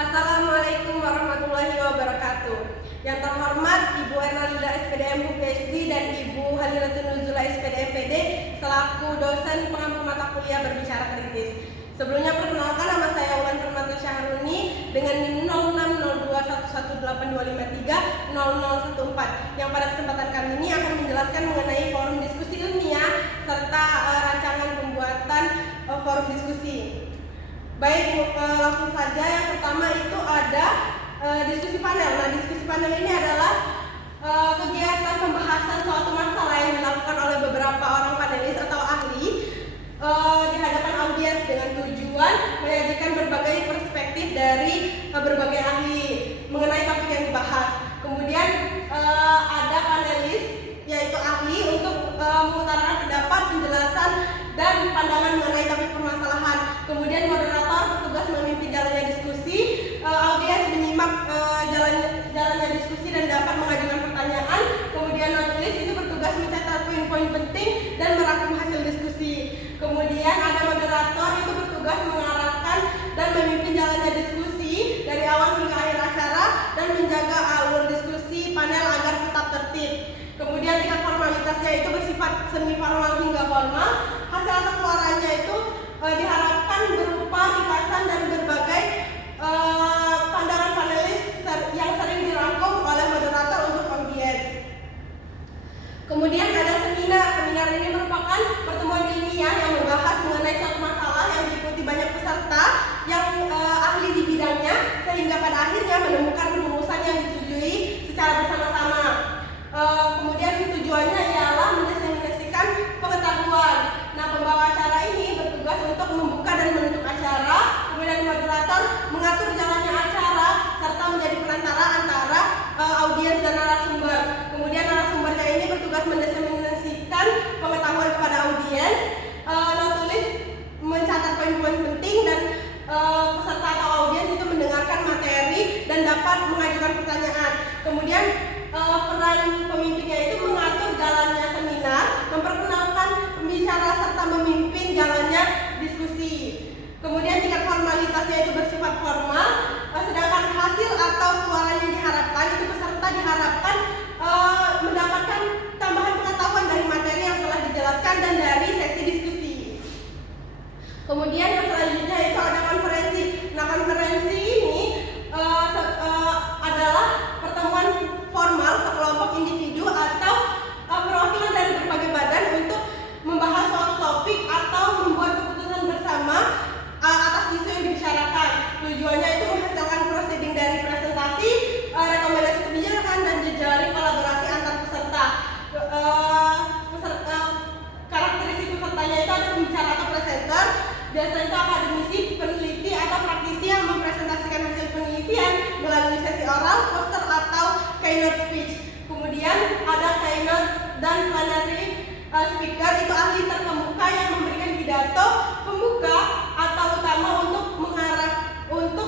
Assalamualaikum warahmatullahi wabarakatuh. Yang terhormat Ibu Ernalida SPDM PhD dan Ibu Halilatun Nuzula SPD MPD selaku dosen pengampu mata kuliah berbicara kritis. Sebelumnya perkenalkan, nama saya Wulan Permata Syahruni dengan NIM 060211253014 yang pada kesempatan kali ini akan menjelaskan mengenai forum diskusi ilmiah serta rancangan pembuatan forum diskusi. Baik, langsung saja. Yang pertama itu ada diskusi panel. Nah, diskusi panel ini adalah kegiatan pembahasan suatu masalah yang dilakukan oleh beberapa orang panelis atau ahli di hadapan audiens dengan tujuan menyajikan berbagai perspektif dari berbagai ahli mengenai topik yang dibahas. Kemudian ada panelis yaitu ahli untuk mengutarakan pendapat, penjelasan dan pandangan mengenai topik permasalahan. Kemudian moderator bertugas memimpin jalannya diskusi, audiens menyimak jalannya diskusi dan dapat mengajukan pertanyaan. Kemudian penulis itu bertugas mencatat poin-poin penting dan merangkum hasil diskusi. Kemudian ada moderator itu bertugas mengarahkan dan memimpin jalannya diskusi dari awal hingga akhir acara dan menjaga alur diskusi panel agar tetap tertib. Kemudian tingkat formalitasnya itu bersifat semi formal hingga formal. Hasil atau keluarannya itu diharapkan berupa ringkasan dan berbagai pandangan panelis yang sering dirangkum oleh moderator untuk audiens. Kemudian ada seminar. Seminar ini merupakan pertemuan ilmiah yang membahas mengenai suatu masalah yang diikuti banyak peserta yang ahli di bidangnya sehingga pada akhirnya menemukan rumusan yang disetujui secara bersama-sama. Kemudian tujuannya ialah mendiseminasikan pengetahuan. Nah, pembawa acara ini bertugas untuk membuka dan menutup acara. Kemudian moderator mengatur jalannya acara serta menjadi perantara antara audiens dan narasumber. Kemudian narasumbernya ini bertugas mendiseminasikan pengetahuan kepada audiens. Tulis mencatat poin-poin penting dan peserta atau audiens itu mendengarkan materi dan dapat mengajukan pertanyaan. Kemudian peran pemimpinnya itu mengatur jalannya seminar, memperkenalkan pembicara serta memimpin jalannya diskusi. Kemudian tingkat formalitasnya itu bersifat formal, sedangkan hasil atau keluaran yang diharapkan itu peserta diharapkan mendapatkan tambahan pengetahuan dari materi yang telah dijelaskan dan dari sesi diskusi. Kemudian yang selanjutnya itu ada konferensi. Nah, konferensi ini adalah pertemuan formal sekelompok individu atau perwakilan dari berbagai badan untuk membahas suatu topik atau membuat keputusan bersama atas isu yang dibicarakan. Tujuannya itu menghasilkan proceeding dari presentasi, rekomendasi kebijakan dan jejaring kolaborasi antar peserta. Karakteristik pesertanya itu ada pembicara atau presenter, biasanya itu akademisi, peneliti atau praktisi yang mempresentasikan hasil penelitian melalui sesi oral, poster atau keynote speech. Kemudian ada keynote dan plenary speaker, itu ahli terkemuka yang memberikan pidato pembuka atau utama untuk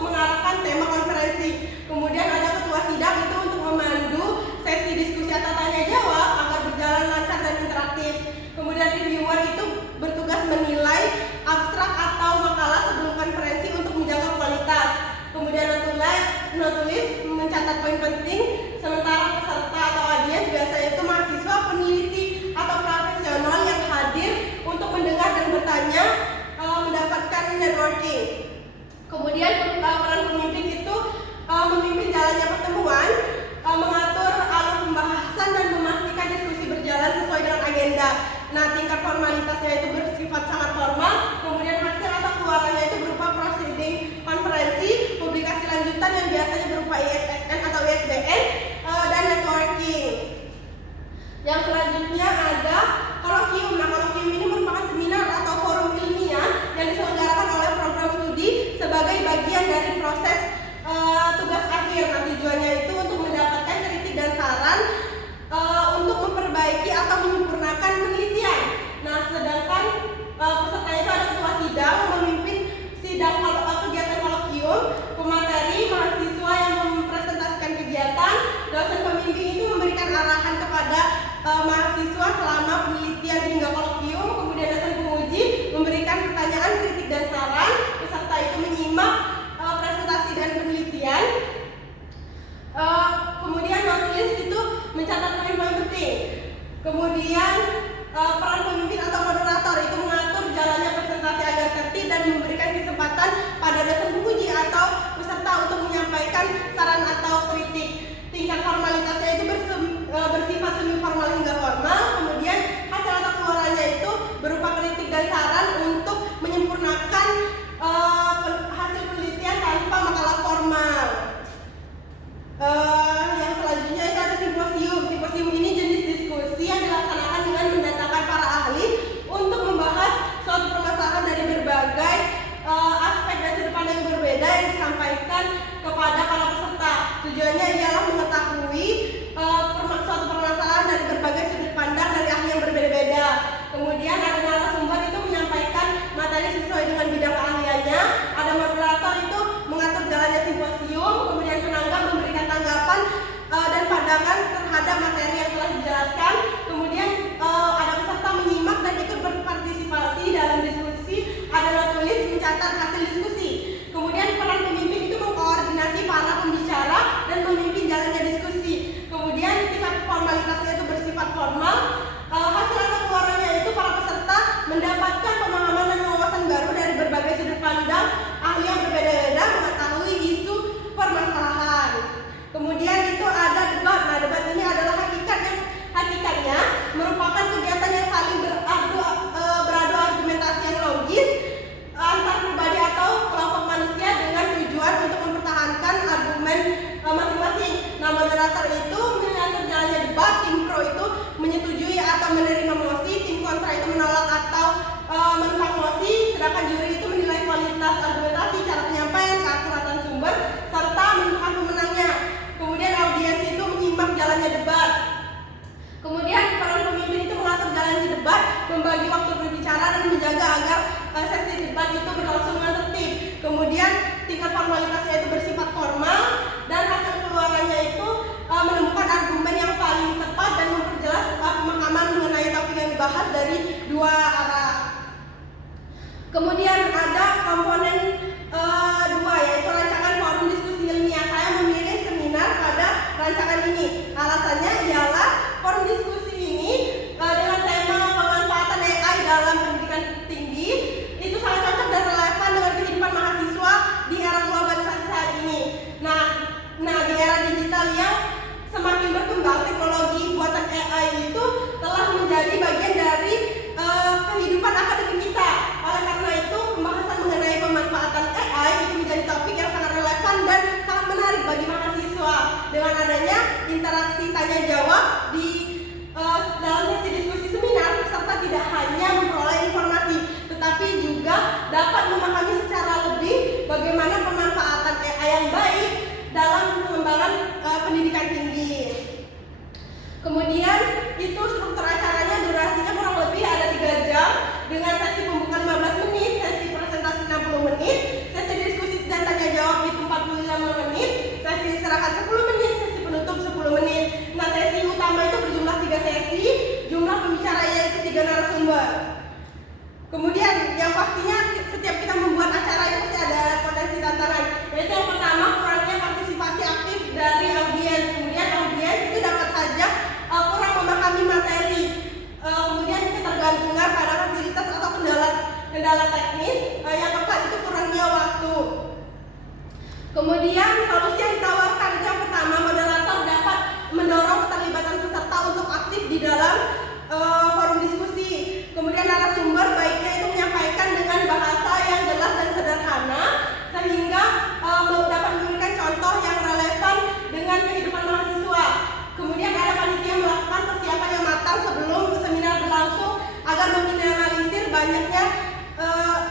mengarahkan tema konferensi. Kemudian ada ketua sidang itu untuk memandu sesi diskusi atau tanya jawab agar berjalan lancar dan interaktif. Kemudian reviewer itu bertugas menilai abstrak atau makalah sebelum konferensi untuk menjaga kualitas. Kemudian notulis mencatat poin penting, sementara peserta atau audiens biasanya itu mahasiswa, peneliti atau profesional yang hadir untuk mendengar dan bertanya, mendapatkan networking. Kemudian peran pemimpin itu memimpin jalannya pertemuan, mengatur alur pembahasan dan memastikan diskusi berjalan sesuai dengan agenda. Nah, tingkat formalitasnya itu bersifat sangat formal. Kemudian hasil atau keluarannya itu berupa proceeding konferensi, publikasi lanjutan yang biasanya berupa ISSN atau ISBN, dan networking. Yang selanjutnya ada kolokium. Nah, kolokium ini merupakan seminar atau forum ilmiah yang diselenggarakan oleh program studi sebagai bagian dari proses tugas akhir. Nah, tujuannya itu untuk mendapatkan kritik dan saran untuk memperbaiki atau menyempurnakan penelitian. Nah, sedangkan peserta itu ada ketua sidang memimpin sidang kegiatan kolokium, pemateri, mahasiswa yang mempresentasikan kegiatan, dosen pembimbing itu memberikan arahan kepada mahasiswa selama penelitian hingga kolokium, kemudian dosen penguji memberikan pertanyaan, kritik dan saran, peserta itu menyimak presentasi dan penelitian tingkat formalitasnya itu bersifat semi formal hingga formal. Kemudian hasil atau keluarannya itu berupa kritik dan saran untuk menyempurnakan hasil penelitian tanpa makalah formal. Yang selanjutnya itu ada simposium. Simposium ini jenis diskusi yang dilaksanakan dengan mendatangkan para ahli untuk membahas suatu permasalahan dari berbagai aspek dan sudut pandang yang berbeda yang disampaikan kepada para peserta. Tujuannya ialah mengetahui suatu permasalahan dari berbagai sudut pandang dari ahli yang berbeda-beda. Kemudian ada narasumber itu menyampaikan materi sesuai dengan bidang keahliannya. Ada moderator itu mengatur jalannya simposium. Kemudian penanggap memberikan tanggapan dan pandangan terhadap materi yang telah dijelaskan. Kemudian ada peserta menyimak dan ikut berpartisipasi dalam diskusi. Ada not tulis mencatat hasil diskusi. Kemudian peran pemimpin itu mengkoordinasi para pembicara dan memimpin jalannya diskusi. Kemudian tingkat formalitasnya itu bersifat formal. Hasil atau keluarannya itu para peserta mendapatkan pemahaman dan wawasan baru dari berbagai sudut pandang ahli yang berbeda-beda mengetahui isu permasalahan. Kemudian itu ada debat. Nah, debat ini adalah hakikatnya merupakan kegiatan yang saling beradu argumentasi yang logis antar pribadi atau kelompok manusia dengan tujuan untuk mempertahankan argumen masing-masing. Nah, moderator itu mengatur jalannya debat, tim pro itu menyetujui atau menerima mosi, tim kontra itu menolak atau menentang mosi, sedangkan juri itu menilai kualitas argumentasi, cara penyampaian, keakuratan sumber, serta menentukan pemenangnya. Kemudian audiens itu menyimak jalannya debat. Kemudian peran pemimpin itu mengatur jalannya debat, membagi waktu berbicara dan menjaga agar sesi debat itu berlangsung dengan tertib. Kemudian tingkat formalitasnya itu bersifat formal dan hasil keluarannya itu menemukan argumen yang paling tepat dan memperjelas pemahaman mengenai topik yang dibahas dari dua arah. Kemudian ada komponen 2 yaitu rancangan forum diskusi ilmiah. Saya memilih seminar pada rancangan ini. Alasannya ialah forum diskusi ini dengan tema pemanfaatan AI dalam pendidikan tinggi itu sangat cocok dan relevan dengan kehidupan mahasiswa di era globalisasi saat ini. Nah di era digital yang semakin berkembang, teknologi buatan AI itu telah menjadi bagian dari kehidupan akademik kita. Oleh karena itu, pembahasan mengenai pemanfaatan AI itu menjadi topik yang sangat relevan dan sangat menarik bagi mahasiswa. Dengan adanya interaksi tanya jawab di dalam sesi diskusi seminar, peserta tidak hanya memperoleh informasi, tetapi juga dapat memahami secara lebih bagaimana pemanfaatan AI yang baik dalam pengembangan pendidikan tinggi. Kemudian itu struktur acaranya, durasinya kurang lebih ada 3 jam dengan sesi pembuka 15 menit, sesi presentasi 60 menit, sesi diskusi dan tanya jawab itu 45 menit, sesi istirahat 10 menit, sesi penutup 10 menit. Nah, sesi utama itu berjumlah 3 sesi, jumlah pembicaranya itu 3 narasumber. Kemudian yang pastinya setiap kita membuat acara itu pasti ada potensi tantangan. Yaitu yang pertama, kurangnya partisipasi aktif dari audiens. Kemudian audiens itu dapat saja kurang memahami materi. Kemudian ketergantungan pada fasilitas atau kendala teknis. Yang keempat itu kurangnya waktu. Kemudian solusi yang ditawarkan itu yang pertama, moderator dapat mendorong keterlibatan peserta untuk aktif di dalam forum diskusi. Kemudian narasumber baiknya itu menyampaikan dengan bahasa yang jelas dan sederhana sehingga dapat memberikan contoh yang relevan dengan kehidupan mahasiswa. Kemudian ada panitia melakukan persiapan yang matang sebelum seminar berlangsung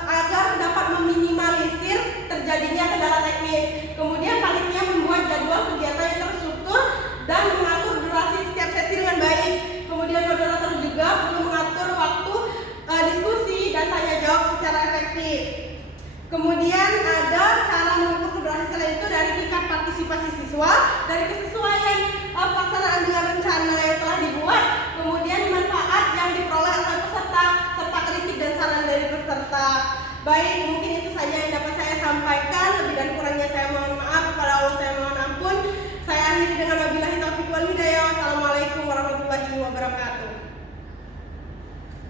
agar dapat meminimalisir terjadinya kendala teknis. Kemudian panitia membuat jadwal kegiatan yang terstruktur dan mengatur durasi setiap sesi dengan baik. Kemudian moderator juga perlu mengatur waktu diskusi dan tanya jawab secara efektif. Kemudian ada cara mengukur keberhasilan itu dari tingkat partisipasi siswa, dari kesesuaian pelaksanaan dengan rencana yang telah dibuat, kemudian manfaat yang diperoleh oleh peserta, serta kritik dan saran dari peserta. Baik, mungkin itu saja yang dapat saya sampaikan. Lebih dan kurangnya